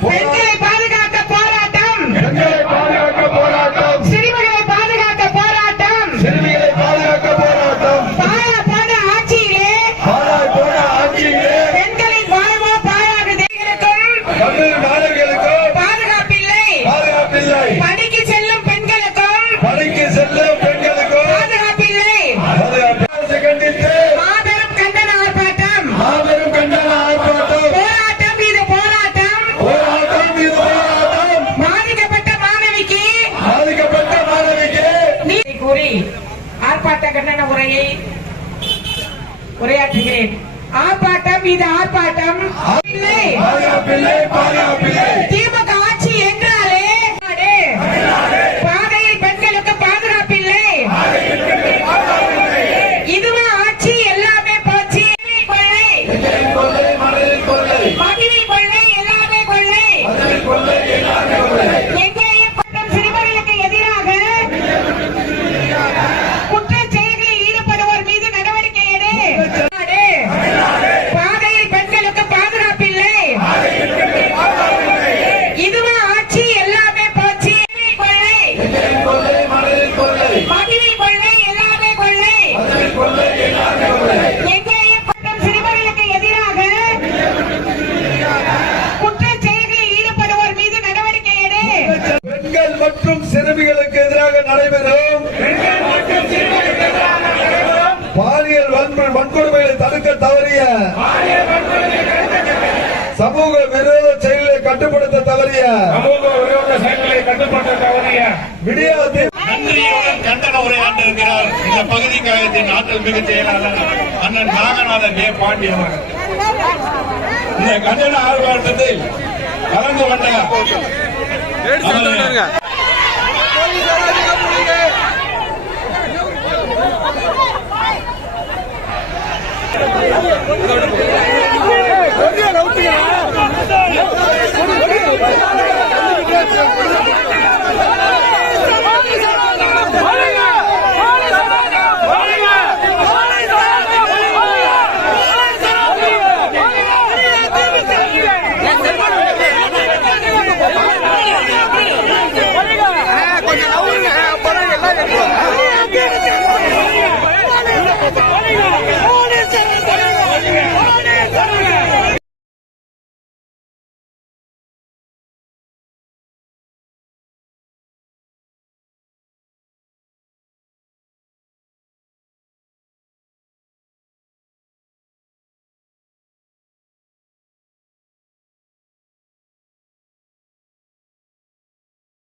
是。ஆர்ப்பாட்ட கண்டன உரையை உரையாற்றுகிறேன் ஆர்ப்பாட்டம் இது ஆர்ப்பாட்டம் இல்லை மற்றும் சிறுமிகளுக்கு எதிராக நடைபெறும் பாலியல் வன்கொடுமைகளை தடுக்க தவறிய சமூக விரோத செயலை கட்டுப்படுத்த தவறிய சமூக விரோத செயல்களை கட்டுப்படுத்த தவறிய விடியாது நன்றியுடன் கண்டன உரையாற்றிருக்கிறார் இந்த பகுதி கழகத்தின் ஆற்றல் மிகு செயலாளர் அண்ணன் நாகநாதன் ஏ பாண்டி அவர்கள் இந்த கண்டன ஆர்ப்பாட்டத்தில் கலந்து கொண்ட Solidaridad